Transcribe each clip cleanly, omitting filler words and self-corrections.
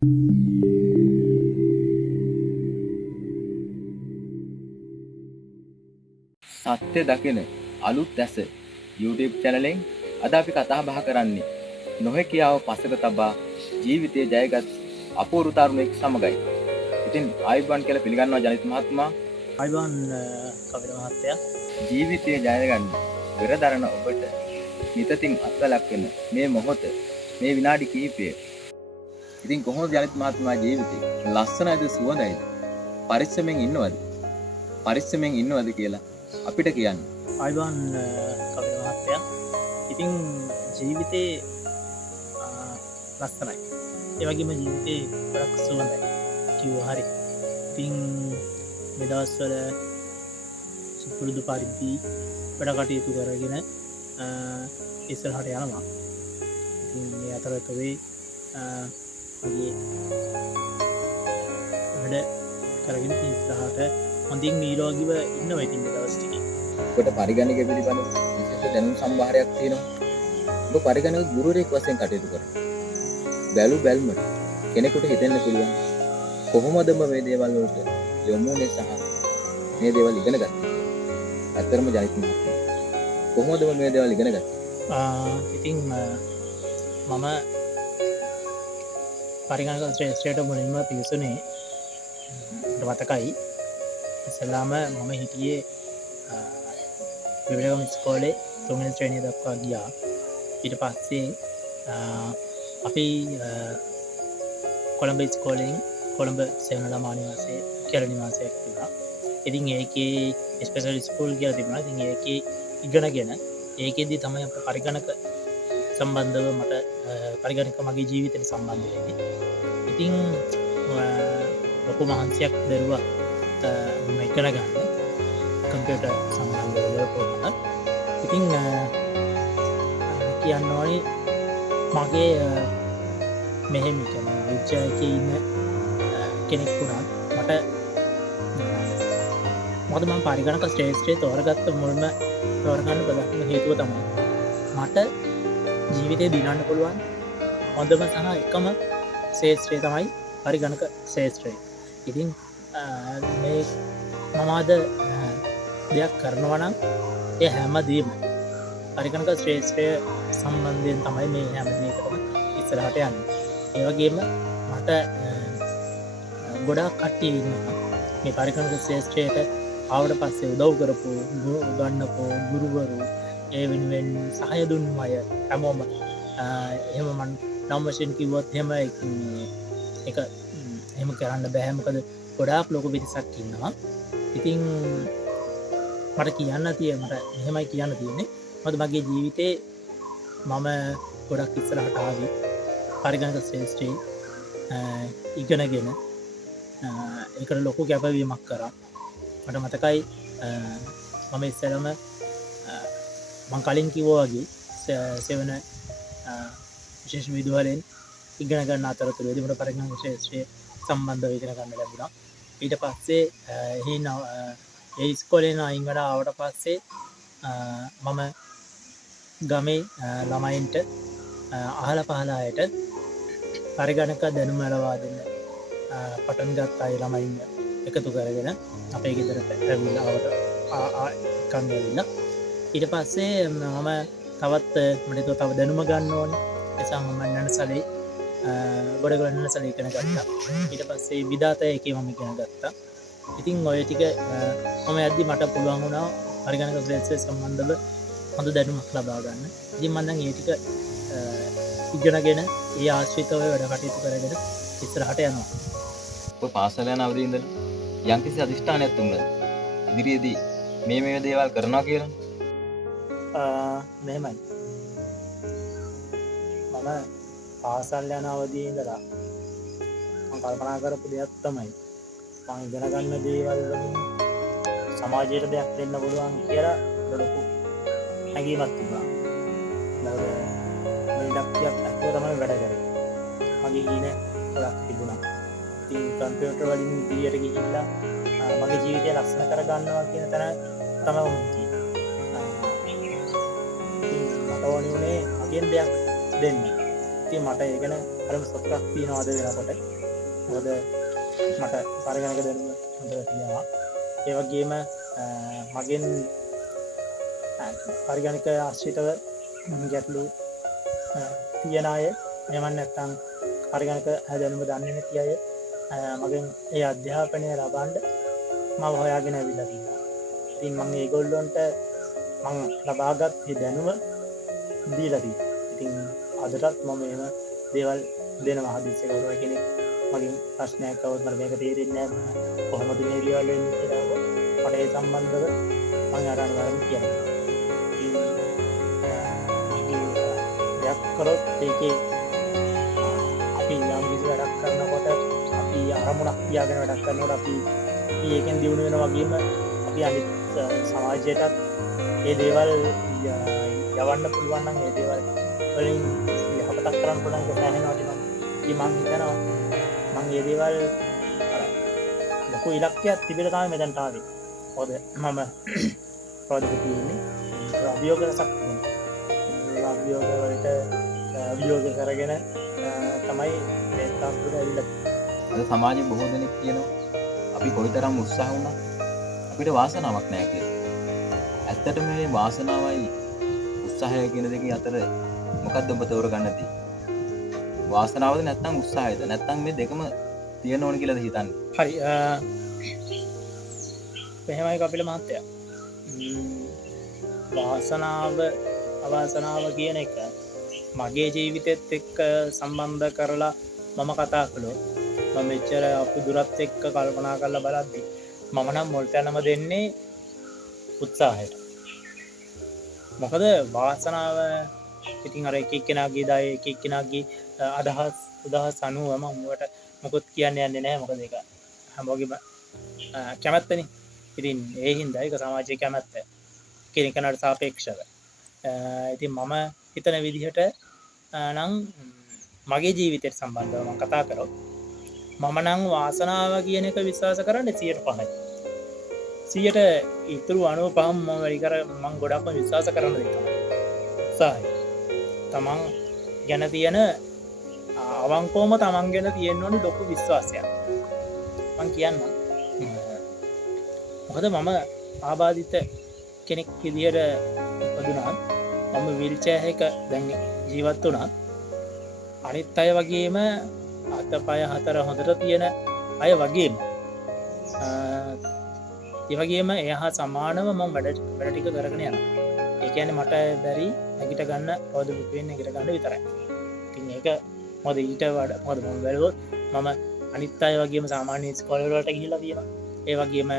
සත්‍ය දකින අලුත් ඇස YouTube චැනලෙන් අද අපි කතා බහ කරන්නේ නොහැකියාව පසක තබා ජීවිතයේ ජයගත් අපූර්ව තරුණෙක් සමගයි. ඉතින් ආයුබෝවන් කියලා පිළිගන්නවා ජනිත් මහත්මයා. ආයුබෝවන් කවිර මහත්තයා. ජීවිතයේ ජයගන්න පෙරදරන ඔබට නිතින් අත්වලක් වෙන මේ මොහොත මේ විනාඩි කිහිපය. ඉතින් කොහොමද ජනිත් මහත්මයා ජීවිතේ ලස්සනයිද සුවඳයිද? පරිස්සමෙන් ඉන්නවද කියලා අපිට කියන්න. ආයුබෝවන් කවිර මහත්තයා. ඉතින් ජීවිතේ ලස්සනයි. ඒ වගේම ජීවිතේ ගොඩක් සුවඳයි. කිව්වා හරි. ඉතින් මේ දවස්වල සුපුරුදු පරිදි වැඩ කටයුතු කරගෙන ඉස්සරහට යනවා. ඉතින් මේ අතරතුරේ මගේ වැඩ කරගෙන ඉස්සරහට හොඳින් නිරෝගීව ඉන්නවා. ඉතින් මේ දවස් ටිකේ ඔබට පරිගණක පිළිබඳ විශේෂ දැනුම් සම්භාරයක් තියෙනවා. ඔබ පරිගණක ගුරුවරයෙක් වශයෙන් කටයුතු කරනවා. බැලුමට කෙනෙකුට හිතෙන්න පුළුවන් කොහොමද මේ දේවල් වලට යොමුනේ සහ මේ දේවල් ඉගෙන ගත්තේ. ඇත්තටම ජනිත් මහත්මයා කොහොමද මේ දේවල් ඉගෙන ගත්තේ? ඉතින් මම පරිගණක ශ්‍රේෂ්ඨයට මුලින්ම පිවිසුනේ මතකයි. ඉස්සෙල්ලාම මම හිටියේ විවිධ ඉස්කෝලේ 3 වෙනි ශ්‍රේණිය දක්වා ගියා. ඊට පස්සේ අපි කොළඹ ඉස්කෝලෙන් කොළඹ සෙවන ළමා නිවාසයේ කියලා නිවාසයක් තිබුණා. ඉතින් ඒකේ ස්පෙෂල් ස්කූල් කියලා තිබුණා. ඉතින් ඒකේ ඉගෙනගෙන ඒකෙදි තමයි අපේ පරිගණක සම්බන්ධව මට පරිගණක මගේ ජීවිතේට සම්බන්ධ වෙන්නේ. ඉතින් ලොකු මහන්සියක් දරුවා මම ඉගෙන ගන්න කම්පියුටර් සම්බන්ධව කොහොමද. ඉතින් කියන්න ඕනේ මගේ මෙහෙම කියන විද්‍යාවකේ ඉන්න කෙනෙක් වුණා. මට මම පරිගණක ශ්‍රේෂ්ඨය තෝරගත්ත මුල්ම තෝරගන්න ප්‍රධානම හේතුව තමයි මට ජීවිතේ දිනන්න පුළුවන් හොඳම සහ එකම ශ්‍රේෂ්ඨය තමයි පරිගණක ශ්‍රේෂ්ඨය. ඉතින් මේ මම අද දෙයක් කරනවා නම් ඒ හැමදේම පරිගණක ශ්‍රේෂ්ඨය සම්බන්ධයෙන් තමයි මේ හැම දෙයකටම ඉස්සරහට යන්නේ. ඒ වගේම මට ගොඩාක් කට්ටිය ඉන්නවා මේ පරිගණක ශ්‍රේෂ්ඨයට ආවට පස්සේ උදව් කරපු ගන්නපු ගුරුවරු, ඒ වෙනුවෙන් සහාය දුන්නු අය හැමෝම එහෙම මම නම් වශයෙන් කිව්වොත් එහෙම කරන්න බෑ. මොකද ගොඩාක් ලොකු පිරිසක් ඉන්නවා. ඉතින් මට මෙහෙමයි කියන්න තියෙන්නේ. මොකද මගේ ජීවිතේ මම ගොඩක් ඉස්සරහට ආවේ පරිගණක ශ්‍රේෂ්ඨයේ ඉගෙනගෙන ඒකට ලොකු කැපවීමක් කරා. මට මතකයි මම ඉස්සරම මං කලින් කිව්වා වගේ සෙවන විශේෂ විදුහලෙන් ඉගෙන ගන්න අතරතුරේදී මට පරිගණක ශ්‍රේෂ්ඨය සම්බන්ධව ඉගෙන ගන්න ලැබුණා. ඊට පස්සේ ඒ ඉස්කෝලේ අයින් වෙලා ආවට පස්සේ මම ගමේ ළමයින්ට අහල පහල අයට පරිගණක දැනුම ලබා දෙන්න පටන් ගත්ත අය ළමයින් එකතු කරගෙන අපේ ගෙදරට ඇවිල්ලාවට කන්දවිල්ලා. ඊට පස්සේ මම තවත් මට තව දැනුම ගන්න ඕනේ. එසා මම නැනසලේ ගොඩගොඩ නැනසලේ ඉගෙන ගත්තා. ඊට පස්සේ විධාතය එකේ මම ඉගෙන ගත්තා. ඉතින් ඔය ටික මම යද්දි මට පුළුවන් වුණා පරිගණක ශ්‍රේෂ්ඨය සම්බන්ධව හොඳ දැනුමක් ලබා ගන්න. ඉතින් මම දැන් ඒ ටික ඉගෙනගෙන ඒ ආශ්‍රිතව වැඩ කටයුතු කරගෙන ඉස්සරහට යනවා. ඔබ පාසල යන අවදී ඉඳලා යම්කිසි අධිෂ්ඨානයක් තුනද ඉදිරියේදී මේ දේවල් කරනවා කියලා? මෙහෙමයි. මම පාසල් යන අවදී ඉඳලා මම කල්පනා කරපු දෙයක් තමයි මම ඉගෙන ගන්න දේවල් වලින් සමාජයට දෙයක් දෙන්න පුළුවන් කියලා ලොකු හැඟීමක් තිබුණා. මේ ඉලක්කයක් ඇතුව තමයි වැඩ කරේ. මගේ ඉන ගොඩක් තිබුණා. ඉතින් කම්පියුටර් වලින් ඉදිරියට ගිහිල්ලා මගේ ජීවිතය ලස්සන කරගන්නවා කියන තැන තමයි මම තියෙන්නේ. ඉතින් මට ඕනේ මගෙන් දෙයක් දෙන්න. ඉතින් මට ඒ ගැන හරිම සතුටක් තියෙනවා අද වෙනකොට. මොකද මට පරිගණක දැනුම හොඳට තියෙනවා. ඒ වගේම මගෙන් පරිගණක ආශ්‍රිතව ගැටලු තියෙන අය එහෙම නැත්නම් පරිගණක දැනුම දන්නේ නැති අය මගෙන් ඒ අධ්‍යාපනය ලබන්න මම හොයාගෙන ඇවිල්ලා තියෙනවා. ඉතින් මම ඒගොල්ලන්ට මම ලබාගත් මේ දැනුම දීලා තියෙනවා. ඉතින් අදටත් මම එහෙම දේවල් දෙනවා. හදිස්සිය කවුරු කෙනෙක් මගෙන් ප්‍රශ්නයක් આવුත් මට මේක තේරෙන්නේ නැහැ කොහොමද මේ දේවල් වෙන්නේ කියලා මට ඒ සම්බන්ධව මම අරන් වරන් කියනවා. දෙයක් කරොත් ඒකේ අපි යම් කිසි වැඩක් කරනකොට අපි අරමුණක් තියාගෙන වැඩක් කරනකොට අපි ඒකෙන් දියුණු වෙනවා වගේම අපි අනිත් සමාජයටත් ඒ දේවල් යවන්න පුළුවන් නම් ඒ දේවල් වලින් යහපතක් කරන්න පුළුවන් කියලා දැනෙනවා කියලා. ඉතින් මම හිතනවා මම මේ දේවල් ලොකු ඉලක්කයක් තිබිලා තමයි මෙතනට ආවේ. මොකද මම ප්‍රොජෙක්ට් එකේ අභියෝග රසක් තිබුණා. අභියෝග වලට අභියෝග කරගෙන තමයි මේ තාක්ෂණය ඇවිල්ලා. අද සමාජයේ බොහෝ දෙනෙක් කියනවා අපි කොයිතරම් උත්සාහ වුණත් අපිට වාසනාවක් නැහැ කියලා. ඇත්තටම මේ වාසනාවයි උත්සාහය කියන දෙකේ අතර මොකක්ද ඔබ තෝරගන්න තියෙන්නේ? වාසනාවද නැත්නම් උත්සාහයද? නැත්නම් මේ දෙකම තියෙන්න ඕන කියලාද හිතන්නේ? හරි. එහෙමයි කපිල මහත්තයා. වාසනාව අවාසනාව කියන එක මගේ ජීවිතෙත් එක්ක සම්බන්ධ කරලා මම කතා කළොත් මම මෙච්චර අපුදුරත් එක්ක කල්පනා කරලා බලද්දි මම නම් මුල් තැනම දෙන්නේ උත්සාහයට. මොකද වාසනාව ඉතින් අර එක එක්කෙනාගේ දය එක එක්කෙනාගේ අදහස් අනුව මම උඹට මොකොත් කියන්න යන්නේ නැහැ. මොකද ඒක හැමෝගෙම කැමැත්තනේ. ඉතින් ඒ හින්දා ඒක සමාජයේ කැමැත්ත කෙනෙකුට සාපේක්ෂව. ඉතින් මම හිතන විදිහට නම් මගේ ජීවිතයට සම්බන්ධව මම කතා කරොත් මම නම් වාසනාව කියන එක විශ්වාස කරන්නේ 105යි. 100ට ඉතුරු 95ම මම වැඩි කර මම ගොඩක්ම විශ්වාස කරන දේ තමයි උත්සාහය. තමන් ගැන තියෙන අවංකවම තමන් ගැන තියෙන්න ඕනේ ලොකු විශ්වාසයක්. මම කියන්නම්. මොකද මම ආබාධිත කෙනෙක් විදිහට ඉපදුණා. මම වීල්චෙයාර් එක දැන් ජීවත් වුණා. අනිත් අය වගේම අතපය හතර හොඳට තියෙන අය වගේම ඒ වගේම එයා සමානව මම වැඩ ටික කරගෙන යනවා. ඒ කියන්නේ මට බැරි නැගිට ගන්න පොද පුපුවෙන් නැගිට ගන්න විතරයි. ඉතින් ඒක මොකද ඊට වඩා මොකද මම බැලුවොත් මම අනිත් අය වගේම සාමාන්‍ය ඉස්කෝලේ වලට ගිහිල්ලා තියෙනවා. ඒ වගේම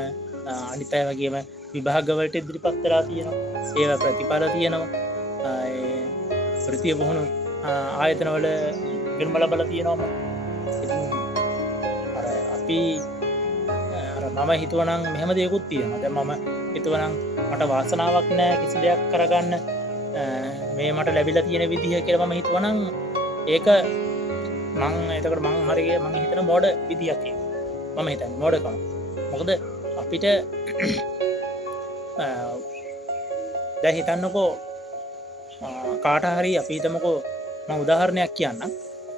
අනිත් අය වගේම විභාග වලට ඉදිරිපත් වෙලා තියෙනවා. ඒවා ප්‍රතිඵල තියෙනවා. තෘතිය පුහුණු ආයතන වල ඉගෙනුම ලැබලා තියෙනවා. ඉතින් අර අපි මම හිතුවනම් මෙහෙම දෙයක්ත් තියෙනවා. දැන් මම හිතුවනම් මට වාසනාවක් නැහැ කිසි දෙයක් කරගන්න මේ මට ලැබිලා තියෙන විදිහ කියලා මම හිතුවනම් ඒක එතකොට මං හරිය මං හිතන මොඩ විදියක් ඒක. මම හිතන්නේ මොඩකම. මොකද අපිට දැන් හිතන්නකෝ කාට හරි අපි හිතමුකෝ මම උදාහරණයක් කියන්නම්.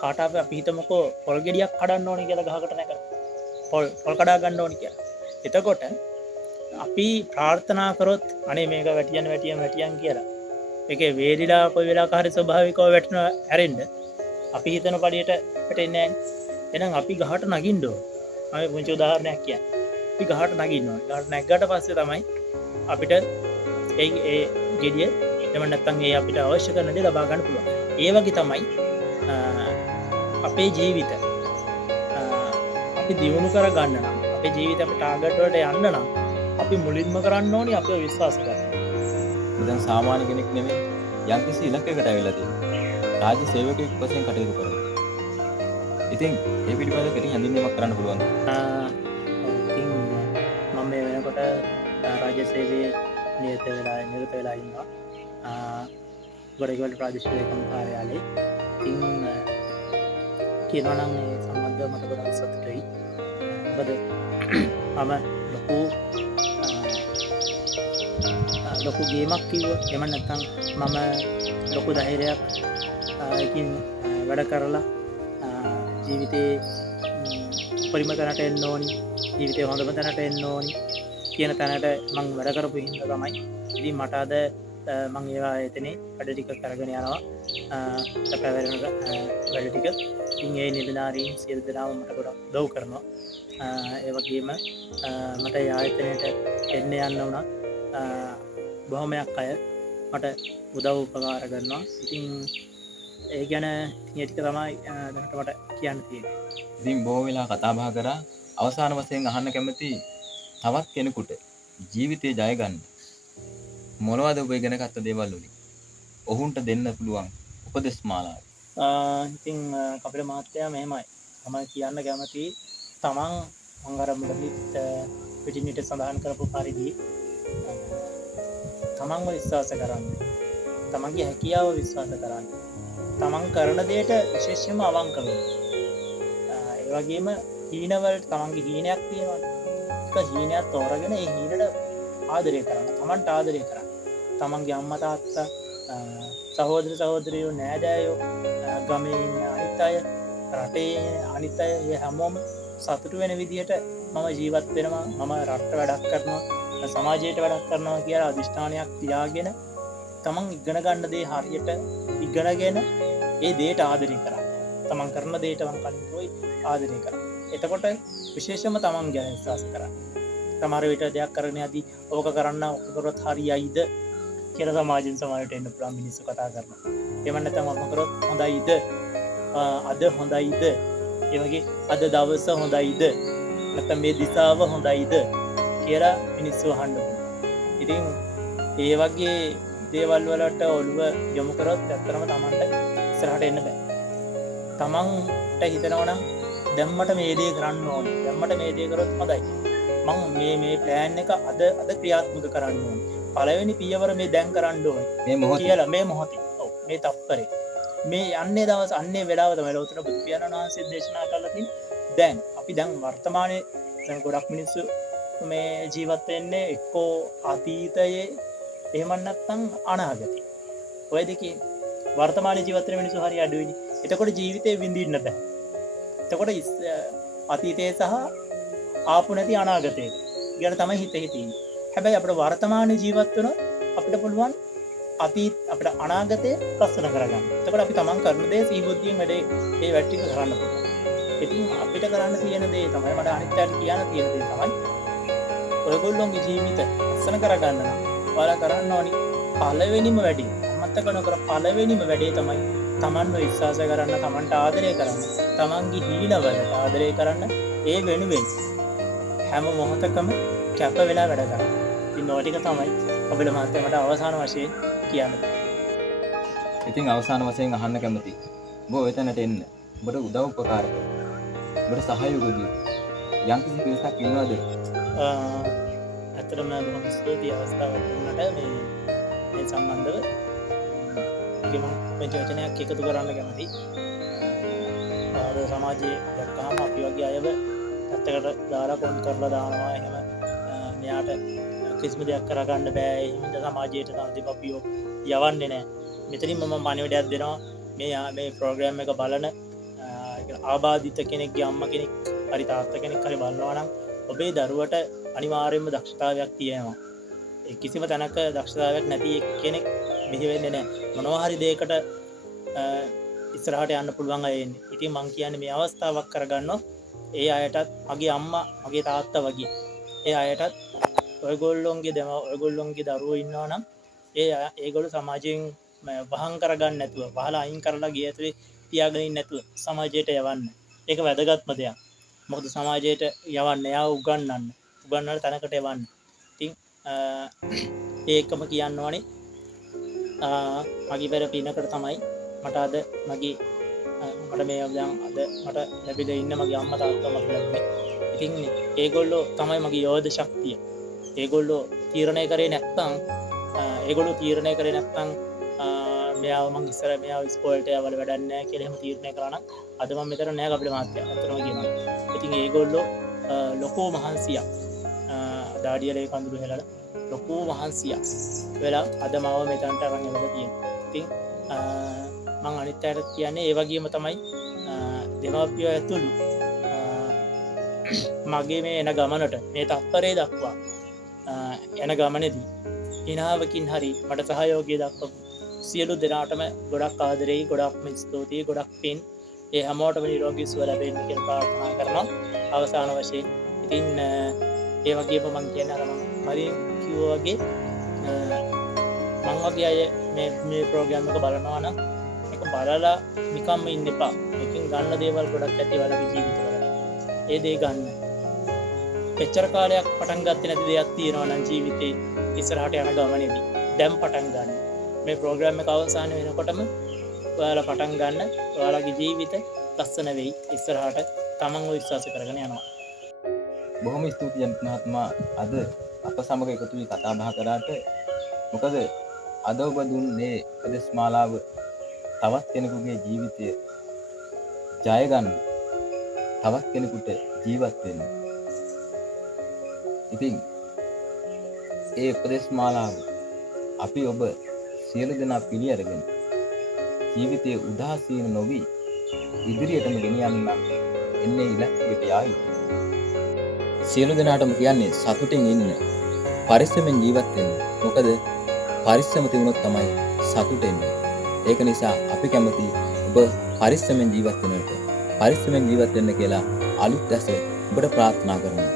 කාට අපි හිතමුකෝ පොල් ගෙඩියක් කඩන්න ඕනේ කියලා ගහකට නැගලා පොල් කඩා ගන්න ඕනේ කියලා. එතකොට අපි ප්‍රාර්ථනා කරොත් අනේ මේක වැටියන් කියලා. ඒකේ වේලිලා කොයි වෙලාවක හරි ස්වභාවිකව වැටෙන හැරෙන්න අපි හිතන පළියට වැටෙන්නේ නැහැ. එහෙනම් අපි ගහට නගින්න ඕන. මම පුංචි උදාහරණයක් කියන්නේ. අපි ගහට නගින්න ඕනේ. ගහට නැග්ගට පස්සේ තමයි අපිට ඒ ගෙඩිය එහෙම නැත්නම් ඒ අපිට අවශ්‍ය කරන දේ ලබා ගන්න පුළුවන්. ඒ වගේ තමයි අපේ ජීවිත අපි දියුණු කර ගන්න නම් අපේ ජීවිත අපේ ටාගට් වලට යන්න නම් අපි මුලින්ම කරන්න ඕනේ අපේ විශ්වාස ගන්න. දැන් සාමාන්‍ය කෙනෙක් නෙමෙයි යම්කිසි ඉලක්කයකට ඇවිල්ලා තියෙනවා. රාජ්‍ය සේවකයෙක් වශයෙන් කටයුතු කරනවා. ඉතින් ඒ පිළිබඳව කෙටි හැඳින්වීමක් කරන්න පුළුවන්. ඉතින් මම මේ වෙනකොට රාජ්‍ය සේවයේ නිරත වෙලා ඉන්නවා. ගොඩගොඩ ප්‍රාදේශීය ලේකම් කාර්යාලයේ. ඉතින් කියනවා නම් මේ සම්බන්ධව මට ගොඩක් සතුටුයි. මොකද මම ලොකු ගේමක් කිව්වොත් එහෙම නැත්නම් මම ලොකු ධෛර්යයක් ඒකින් වැඩ කරලා ජීවිතේ උපරිම තැනට එන්න ඕනි, ජීවිතේ හොඳම තැනට එන්න ඕනි කියන තැනට මං වැඩ කරපු හින්දා තමයි ඉතින් මට අද මං ඒවා එතනේ වැඩ ටික කරගෙන යනවා. පැවැරෙන වැඩ ටික ඉතින් ඒ නිලධාරීන් සියලු දෙනාම මට ගොඩක් උදව් කරනවා. ඒ වගේම මට ඒ ආයතනයට එන්න යන්න වුණා බොහොමයක් අය මට උදව් උපකාර කරනවා. ඉතින් ඒ ගැන ඒ ටික තමයි දැනට මට කියන්න තියෙන්නේ. ඉතින් බොහෝ වෙලා කතා බහ කරා අවසාන වශයෙන් අහන්න කැමති තවත් කෙනෙකුට ජීවිතේ ජය ගන්න මොනවද ඔබ ඉගෙන ගත්ත දේවල් වලින් ඔවුන්ට දෙන්න පුළුවන් උපදෙස් මාලාව? ඉතින් කපිල මහත්තයා මෙහෙමයි තමයි කියන්න කැමති තමන් මං අර මුලදීත් පිටින්නිට සඳහන් කරපු පරිදි තමන්ව විශ්වාස කරන්න, තමන්ගේ හැකියාව විශ්වාස කරන්න, තමන් කරන දේට විශේෂයෙන්ම අවංක වෙන්න. ඒ වගේම හීනවලට තමන්ගේ හීනයක් තියෙනවා. ඒක හීනයක් තෝරගෙන ඒ හීනට ආදරය කරන්න, තමන්ට ආදරය කරන්න. තමන්ගේ අම්මා තාත්තා, සහෝදර සහෝදරියෝ, නෑදෑයෝ, ගමේ ඉන්න අනිත් අය, රටේ අනිත් අය, ඒ හැමෝම සතුටු වෙන විදිහට මම ජීවත් වෙනවා, මම රට වැඩක් කරනවා, සමාජයට වැඩක් කරනවා කියලා අධිෂ්ඨානයක් තියාගෙන තමන් ඉගෙන ගන්න දේ හරියට ඉගෙනගෙන ඒ දේට ආදරය කරන්න. තමන් කරන දේට මං කලින් කිව්වේ ආදරය කරන්න. එතකොට විශේෂයෙන්ම තමන් ගැන විශ්වාස කරන්න. සමහර විට දෙයක් කරගෙන යද්දී ඕක කරන්න ඕක කරොත් හරියයිද කියලා සමාජයෙන් සමහරට එන්න පුළුවන් මිනිස්සු කතා කරනවා. එහෙම නැත්නම් අප කරොත් හොඳයිද? අද හොඳයිද? ඒ වගේ අද දවස හොඳයිද? නැත්නම් මේ දිශාව හොඳයිද කියලා මිනිස්සු අහන්න පුළුවන්. ඉතින් ඒ වගේ දේවල් වලට ඔළුව යොමු කරොත් ඇත්තටම Tamanට ඉස්සරහට එන්න බෑ. Tamanට හිතනවා නම් දැම්මට මේ දේ කරන්න ඕනේ. දැම්මට මේ දේ කරොත් හොඳයි. මම මේ ප්ලෑන් එක අද ක්‍රියාත්මක කරන්න ඕනේ. පළවෙනි පියවර මේ දැන් කරන්න ඕනේ. මේ මොහොත කියලා මේ මොහොතේ. ඔව් මේ තප්පරේ. මේ යන්නේ දවස් අන්නේ වෙලාව තමයි ලෝතර බුදු පියාණන් වහන්සේ දේශනා කළා තියෙන්නේ. දැන් අපි දැන් වර්තමානයේ දැන් ගොඩක් මිනිස්සු මේ ජීවත් වෙන්නේ එක්කෝ අතීතයේ එහෙම නැත්නම් අනාගතේ. ඔය දෙකේ වර්තමානයේ ජීවත් වෙන මිනිස්සු හරිය අඩුයිනේ. එතකොට ජීවිතේ විඳින්න බෑ. එතකොට අතීතයේ සහ ආපු නැති අනාගතේ ගැන තමයි හිතේ තියෙන්නේ. හැබැයි අපිට වර්තමානයේ ජීවත් වෙන අපිට පුළුවන් අපිට අනාගතේ ලස්සන කරගන්න. එතකොට අපි තමන් කරන දේ සීබුද්ධියෙන් වැඩේ ඒ වැට්ටික කරන්න පුළුවන්. ඉතින් අපිට කරන්න තියෙන දේ තමයි මට අනිත් අයට කියන්න තියෙන දේ තමයි ඔයගොල්ලෝගේ ජීවිත ලස්සන කරගන්න නම් ඔයාලා කරන්න ඕනි පළවෙනිම වැඩේ අමතක නොකර පළවෙනිම වැඩේ තමයි තමන්ව විශ්වාස කරන්න, තමන්ට ආදරය කරන්න, තමන්ගේ හීනවලට ආදරය කරන්න, ඒ වෙනුවෙන් හැම මොහොතකම කැප වෙලා වැඩ කරන්න. ඉතින් ඔය ටික තමයි අපේ මහත්තයා මට අවසාන වශයෙන් කියන්නේ. ඉතින් අවසාන වශයෙන් අහන්න කැමති ඔබ ඔයතැනට එන්න ඔබට උදව් උපකාර කරන ඔබට සහයෝග දී යම්කිසි පිරිසක් ඉන්නවද? ඇත්තටම බොහොම ස්තුතියි අවස්ථාවක් දුන්නට මේ සම්බන්ධව මම වචනයක් එකතු කරන්න කැමතියි. සමාජයේ දැක්කම අපි වගේ අයව පැත්තකට දාලා කොන් කරලා දානවා. එහෙම මෙයාට කිසිම දෙයක් කරගන්න බෑ. එහෙනම් සමාජයට තමයි අපිව යවන්නේ නැහැ. මෙතනින් මම පණිවිඩයක් දෙනවා. මේ ප්‍රෝග්‍රෑම් එක බලන ආබාධිත කෙනෙක්ගේ අම්මා කෙනෙක් හරි තාත්තා කෙනෙක් හරි බලනවා නම් ඔබේ දරුවට අනිවාර්යයෙන්ම දක්ෂතාවයක් තියෙනවා. ඒ කිසිම තැනක දක්ෂතාවයක් නැති කෙනෙක් මෙහි වෙන්නේ නැහැ. මොනවා හරි දෙයකට ඉස්සරහට යන්න පුළුවන් අය ඉන්නේ. ඉතින් මං කියන්නේ මේ අවස්ථාවක් කරගන්නොත් ඒ අයටත් මගේ අම්මා මගේ තාත්තා වගේ ඒ අයටත් ඔයගොල්ලොන්ගේ දරුවෝ ඉන්නවා නම් ඒගොල්ලෝ සමාජයෙන් වහං කරගන්න නැතුව වහලා අයින් කරලා ගේ ඇතුලේ තියාගෙන ඉන්න නැතුව සමාජයට යවන්න. ඒක වැදගත්ම දෙයක්. මොකද සමාජයට යවන්න යාව උගන්වන්න තැනකට යවන්න. ඉතින් ඒකම කියන්න ඕනේ මගේ පෙර පිනකට තමයි මට අද මට මේ දැන් අද මට ලැබිලා ඉන්න මගේ අම්මා තාත්තා මට ලැබුණේ. ඉතින් ඒගොල්ලෝ තමයි මගේ යෝධ ශක්තිය. ඒගොල්ලෝ තීරණය කරේ නැත්නම් මෙයාව මං ඉස්සර මෙයාව ඉස්කෝලේට යවල වැඩක් නැහැ කියලා එහෙම තීරණය කරා නම් අද මම මෙතන නැහැ කපිල මහත්තයා. අතනම කියනවා. ඉතින් ඒගොල්ලෝ ලොකෝ මහන්සියක් දාඩියලේ කඳුළු හෙලලා ලොකෝ මහන්සියක් වෙලා අද මාව මෙතනට අරන් එවලා තියෙනවා. ඉතින් මං අනිත් අයට කියන්නේ ඒ වගේම තමයි දෙමාපියෝ ඇතුළු මගේ මේ එන ගමනට මේ තත්පරේ දක්වා එන ගමනෙදී හිනාවකින් හරි මට සහයෝගය දක්වපු සියලු දෙනාටම ගොඩක් ආදරෙයි, ගොඩක්ම ස්තුතියි, ගොඩක් පින්. ඒ හැමෝටම නිරෝගී සුව ලැබෙන්න කියලා ප්‍රාර්ථනා කරනවා. අවසාන වශයෙන් ඉතින් ඒ වගේම මම කියන අර මම කලින් කිව්වා වගේ මම වගේ අය මේ ප්‍රෝග්‍රෑම් එක බලනවා නම් ඒක බලලා නිකම්ම ඉන්න එපා. මේකෙන් ගන්න දේවල් ගොඩක් ඇති වලගේ ජීවිතවල. ඒ දේ ගන්න. එච්චර කාලයක් පටන් ගත්තේ නැති දෙයක් තියෙනවා නම් ජීවිතේ ඉස්සරහට යන ගමනේදී දැන් පටන් ගන්න. මේ ප්‍රෝග්‍රෑම් එක අවසන් වෙනකොටම ඔයාලා පටන් ගන්න. ඔයාලගේ ජීවිත ලස්සන වෙයි. ඉස්සරහට තමන්ව විශ්වාස කරගෙන යනවා. බොහොම ස්තුතියි ජනිත් මහත්මයා අද අප සමග එකතු වී කතා බහ කරාට. මොකද අද ඔබ දුන්නේ උපදෙස් මාලාව තවත් කෙනෙකුගේ ජීවිතය ජය ගන්න, තවත් කෙනෙකුට ජීවත් වෙන්න. ඉතින් ඒ උපදෙස් මාලාව අපි ඔබ සියලු දෙනා පිළි අරගෙන ජීවිතයේ උදාසීන නොවි ඉදිරියටම ගෙනියන්න එන්නේ ඉලක්කයට යා යුතුයි. සියලු දෙනාටම කියන්නේ සතුටින් ඉන්න, පරිස්සමෙන් ජීවත් වෙන්න. මොකද පරිස්සම තිබුණොත් තමයි සතුට එන්නේ. ඒක නිසා අපි කැමති ඔබ පරිස්සමෙන් ජීවත් වෙනවට. පරිස්සමෙන් ජීවත් වෙන්න කියලා අලුත් දැස ඔබට ප්‍රාර්ථනා කරනවා.